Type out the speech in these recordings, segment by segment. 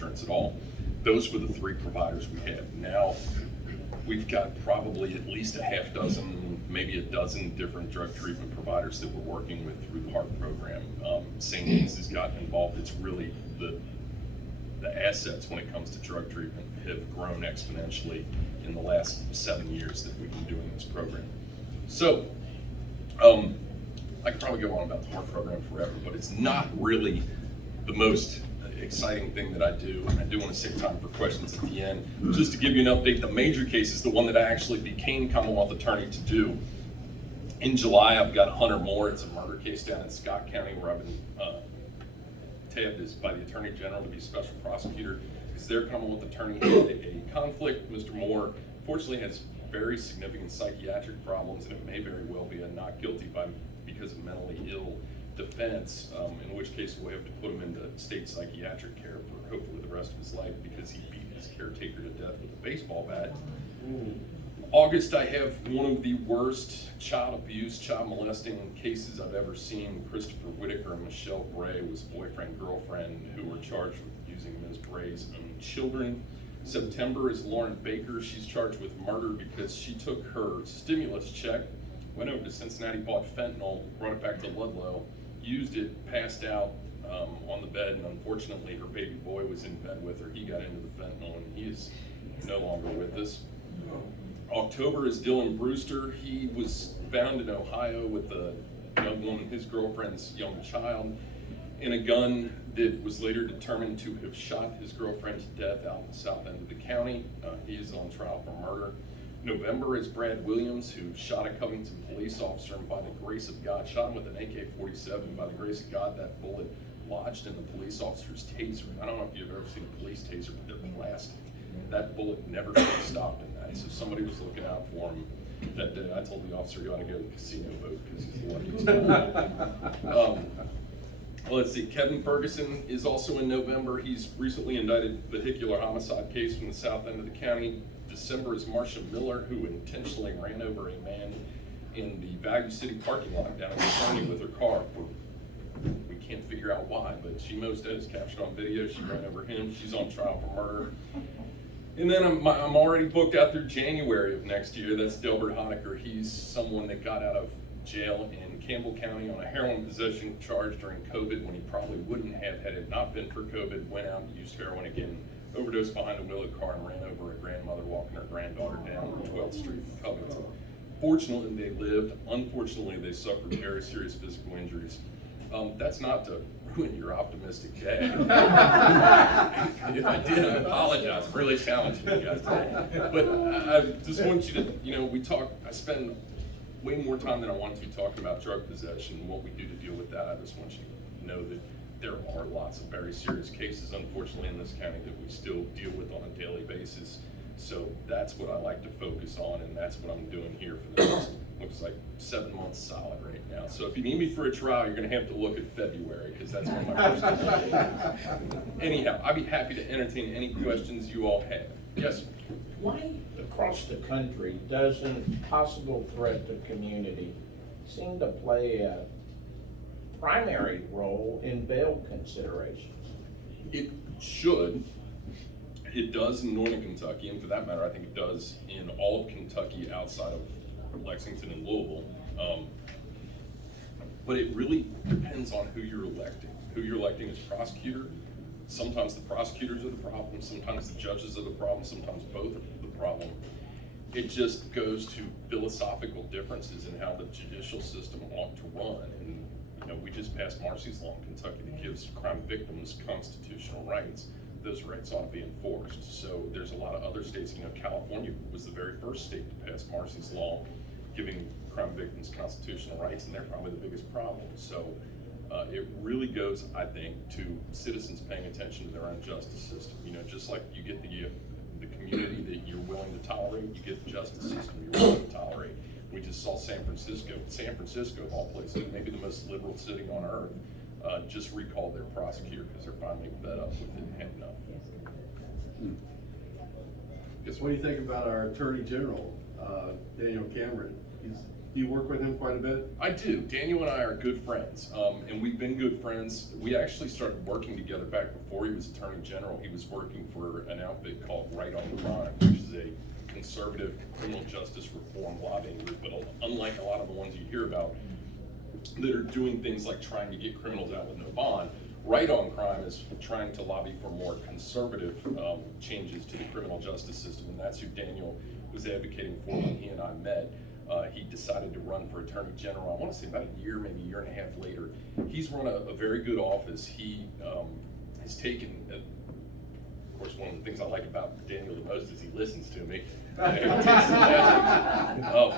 insurance at all. Those were the three providers we had. Now we've got probably at least a half dozen, maybe a dozen different drug treatment providers that we're working with through the HART program. St. Anne's has gotten involved. It's really the assets when it comes to drug treatment have grown exponentially in the last 7 years that we've been doing this program. So I could probably go on about the HART program forever, but it's not really the most exciting thing that I do. And I do want to save time for questions at the end. Just to give you an update, the major case is the one that I actually became Commonwealth attorney to do. In July, I've got Hunter Moore. It's a murder case down in Scott County where I've been tabbed as by the Attorney General to be special prosecutor because their Commonwealth attorney had a conflict. Mr. Moore fortunately has very significant psychiatric problems, and it may very well be a not guilty because of mentally ill defense, in which case we'll have to put him into state psychiatric care for hopefully the rest of his life because he beat his caretaker to death with a baseball bat. August, I have one of the worst child abuse, child molesting cases I've ever seen. Christopher Whitaker and Michelle Bray was boyfriend, girlfriend who were charged with using Ms. Bray's own children. September is Lauren Baker. She's charged with murder because she took her stimulus check, went over to Cincinnati, bought fentanyl, brought it back to Ludlow, used it, passed out on the bed, and unfortunately her baby boy was in bed with her. He got into the fentanyl and he is no longer with us. October is Dylan Brewster. He was found in Ohio with a young woman, his girlfriend's young child, in a gun that was later determined to have shot his girlfriend to death out in the south end of the county. He is on trial for murder. November is Brad Williams, who shot a Covington police officer, and by the grace of God, shot him with an AK-47. By the grace of God, that bullet lodged in the police officer's taser. I don't know if you've ever seen a police taser, but they're plastic. That bullet never should have stopped in that. So somebody was looking out for him that day. I told the officer he ought to go to the casino boat because he's the luckiest. Let's see, Kevin Ferguson is also in November. He's recently indicted vehicular homicide case from the south end of the county. December is Marcia Miller, who intentionally ran over a man in the Value City parking lot down in the county with her car. We can't figure out why, but she most is captured on video. She ran over him. She's on trial for murder. And then I'm already booked out through January of next year. That's Delbert Honecker. He's someone that got out of jail in Campbell County on a heroin possession charge during COVID when he probably wouldn't have had it not been for COVID. Went out and used heroin again, overdosed behind a wheel of a car and ran over a grandmother walking her granddaughter down 12th Street in Covington. Fortunately, they lived. Unfortunately, they suffered very serious physical injuries. That's not to ruin your optimistic day. If I did, I apologize. I'm really challenging you guys today. But I just want you to, I spend way more time than I want to talking about drug possession and what we do to deal with that. I just want you to know that there are lots of very serious cases, unfortunately, in this county that we still deal with on a daily basis. So that's what I like to focus on, and that's what I'm doing here for the next, looks like 7 months solid right now. So if you need me for a trial, you're going to have to look at February, because that's when my first time. Anyhow, I'd be happy to entertain any questions you all have. Yes? Why across the country doesn't possible threat to community seem to play a primary role in bail considerations? It should. It does in northern Kentucky, and for that matter, I think it does in all of Kentucky outside of Lexington and Louisville. But it really depends on who you're electing. Who you're electing as prosecutor. Sometimes the prosecutors are the problem, sometimes the judges are the problem, sometimes both are the problem. It just goes to philosophical differences in how the judicial system ought to run. And we just passed Marcy's law in Kentucky that gives crime victims constitutional rights. Those rights ought to be enforced. So there's a lot of other states, California was the very first state to pass Marcy's law, giving crime victims constitutional rights, and they're probably the biggest problem. So it really goes, I think, to citizens paying attention to their own justice system. Just like you get the community that you're willing to tolerate, you get the justice system you're willing to tolerate. We just saw San Francisco, of all places, maybe the most liberal city on earth, just recalled their prosecutor because they're finally fed up with it and had enough. What do you think about our Attorney General, Daniel Cameron? Do you work with him quite a bit? I do. Daniel and I are good friends, and we've been good friends. We actually started working together back before he was Attorney General. He was working for an outfit called Right on Crime, which is a conservative criminal justice reform lobbying group, but unlike a lot of the ones you hear about that are doing things like trying to get criminals out with no bond, Right on Crime is trying to lobby for more conservative changes to the criminal justice system, and that's who Daniel was advocating for when he and I met. He decided to run for Attorney General, I want to say about a year, maybe a year and a half later. He's run a very good office. He has taken, of course, one of the things I like about Daniel the most is he listens to me.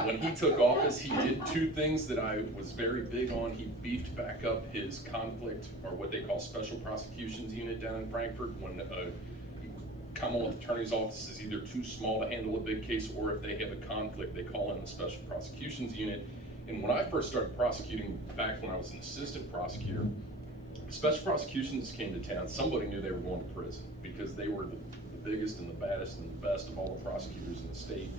When he took office, he did two things that I was very big on. He beefed back up his conflict, or what they call special prosecutions unit down in Frankfurt. When Commonwealth Attorney's Office is either too small to handle a big case, or if they have a conflict, they call in the Special Prosecutions Unit. And when I first started prosecuting, back when I was an assistant prosecutor, Special Prosecutions came to town, somebody knew they were going to prison because they were the biggest and the baddest and the best of all the prosecutors in the state.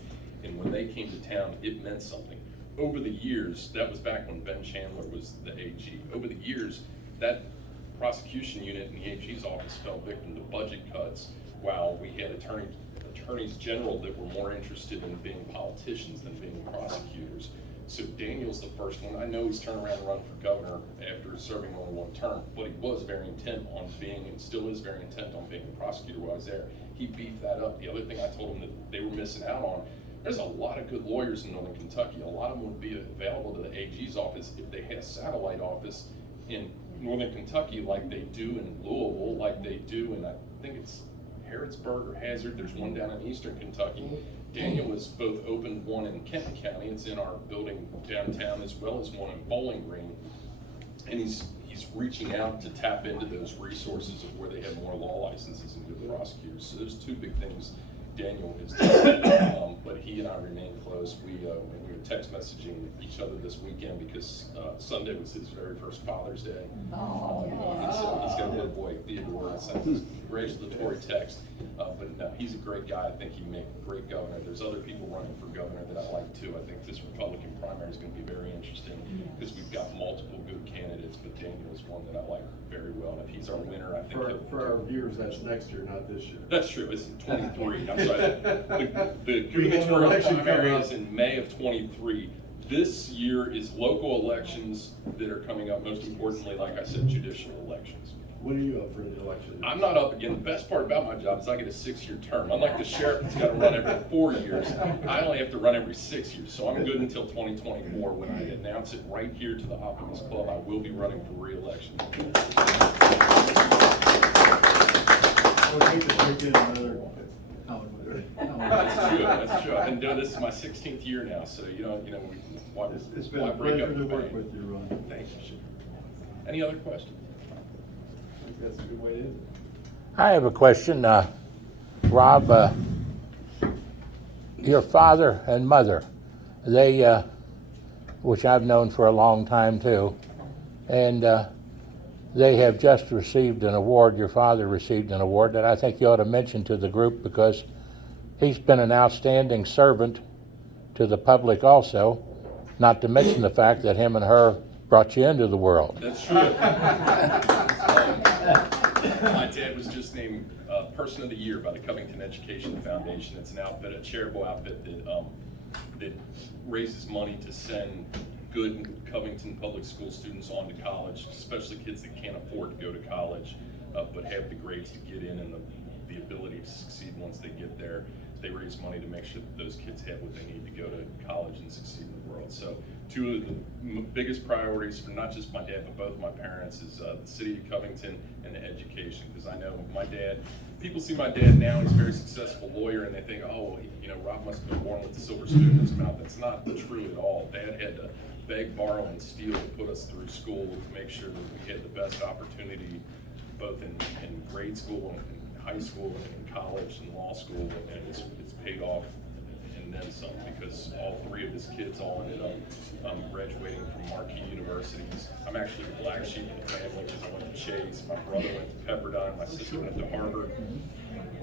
And when they came to town, it meant something. Over the years, that was back when Ben Chandler was the AG. Over the years, that prosecution unit in the AG's office fell victim to budget cuts, while we had attorneys general that were more interested in being politicians than being prosecutors. So Daniel's the first one. I know he's turned around and run for governor after serving only one term, but he was very intent on being, and still is very intent on being a prosecutor while I was there. He beefed that up. The other thing I told him that they were missing out on, there's a lot of good lawyers in Northern Kentucky. A lot of them would be available to the AG's office if they had a satellite office in Northern Kentucky like they do in Louisville, like they do in, I think it's Harrodsburg or Hazard. There's one down in Eastern Kentucky. Daniel has both opened one in Kenton County. It's in our building downtown, as well as one in Bowling Green. And he's reaching out to tap into those resources of where they have more law licenses and good prosecutors. So there's two big things Daniel has done. But he and I remain close. We were text messaging each other this weekend because Sunday was his very first Father's Day. He's got a little boy, Theodore. I sent this congratulatory text. But no, he's a great guy. I think he'd make a great governor. There's other people running for governor that I like too. I think this Republican primary is going to be very interesting because we've got multiple good candidates, but Daniel is one that I like very well. And if he's our winner, I think for our viewers, that's next year, not this year. That's true. It's in 23. I'm sorry. The gubernatorial primary is in May of 23. This year is local elections that are coming up. Most importantly, like I said, judicial elections. When are you up for the election? I'm not up again. The best part about my job is I get a 6-year term. Unlike the sheriff that's got to run every 4 years, I only have to run every 6 years. So I'm good until 2024 when I announce it right here to the Optimist Club. I will be running for re-election. That's true. That's true. I've been doing this is my 16th year now, so why It's been a break up pleasure to the work band? with you, Ron. Thank you. Sure. Any other questions? I think that's a good way to end it. I have a question, Rob. Your father and mother, they, which I've known for a long time too, and they have just received an award. Your father received an award that I think you ought to mention to the group because he's been an outstanding servant to the public also, not to mention the fact that him and her brought you into the world. That's true. My dad was just named Person of the Year by the Covington Education Foundation. It's an outfit, a charitable outfit that raises money to send good Covington public school students on to college, especially kids that can't afford to go to college, but have the grades to get in and the ability to succeed once they get there. They raise money to make sure that those kids have what they need to go to college and succeed in the world. So two of the biggest priorities for not just my dad, but both my parents is the city of Covington and the education. Because I know my dad, people see my dad now, he's a very successful lawyer, and they think, oh, Rob must have been born with a silver spoon in his mouth. That's not true at all. Dad had to beg, borrow, and steal to put us through school to make sure that we had the best opportunity both in grade school and in high school and in college and law school, and it's paid off and then some, because all three of his kids all ended up graduating from marquee universities. I'm actually the black sheep of the family because I went to Chase, my brother went to Pepperdine, my sister went to Harvard.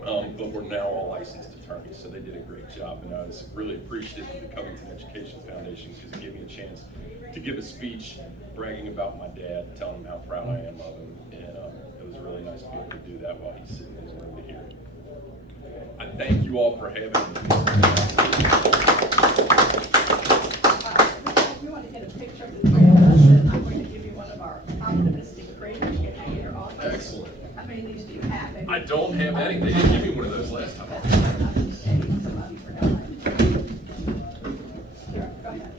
But we're now all licensed attorneys, so they did a great job, and I was really appreciative of the Covington Education Foundation because it gave me a chance to give a speech bragging about my dad, telling him how proud I am of him, and it was really nice to be able to do that while he's sitting in his room to hear it. I thank you all for having me. If you want to get a picture of the three of us, then I'm going to give you one of our optimistic graders here in your office. Excellent. How many of these do you have? I don't have any. They didn't give me one of those last time. I'm just saying, somebody forgot. Sure, go ahead.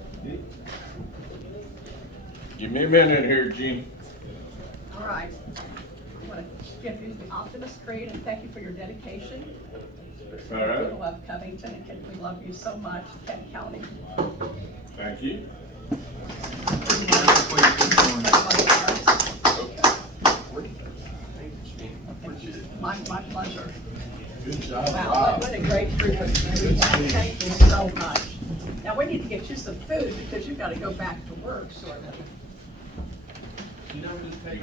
Give me a minute here, Gene. All right. I want to give you the optimist grade and thank you for your dedication. All right. We love Covington and we love you so much, Kent County. Thank you. My pleasure. Good job, Wow, Rob. what a great group of you. Thank you so much. Now, we need to get you some food because you've got to go back to work shortly. No, you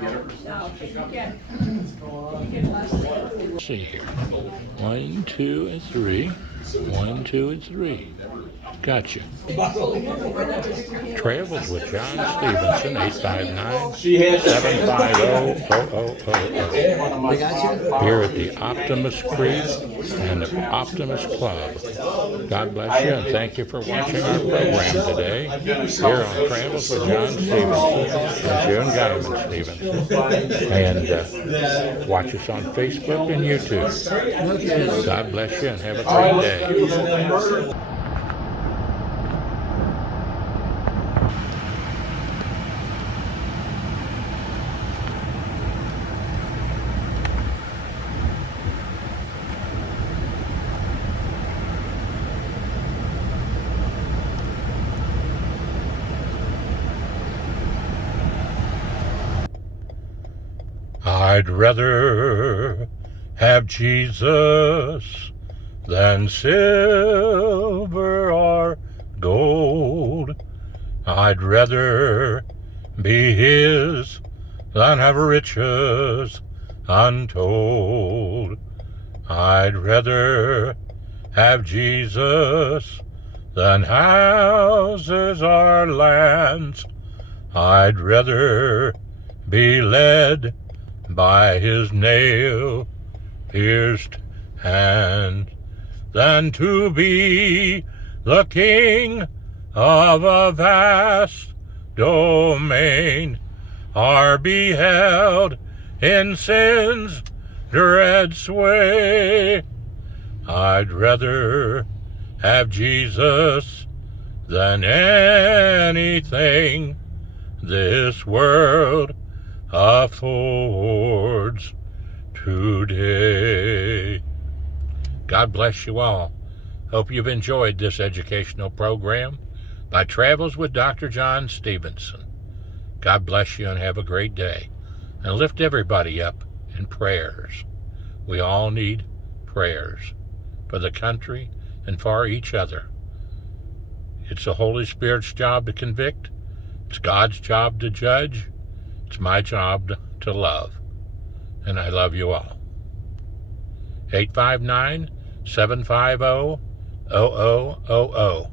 get less than. Let's see here. 1, 2, and 3. 1, 2, and 3. Gotcha. Travels with John Stephenson, 859 She has 750-0000. Here at the Optimist Creek and the Optimist Club. God bless you and thank you for watching our program today here on Travels with John Stephenson and June Guyman Stephenson. And watch us on Facebook and YouTube. God bless you and have a great day. I'd rather have Jesus than silver or gold. I'd rather be his than have riches untold. I'd rather have Jesus than houses or lands. I'd rather be led by his nail-pierced hand than to be the king of a vast domain, or be held in sin's dread sway. I'd rather have Jesus than anything this world affords today. God bless you all. Hope you've enjoyed this educational program by Travels with Dr. John Stephenson. God bless you and have a great day. And lift everybody up in prayers. We all need prayers for the country and for each other. It's the Holy Spirit's job to convict. It's God's job to judge. It's my job to love. And I love you all. 859-750-0000.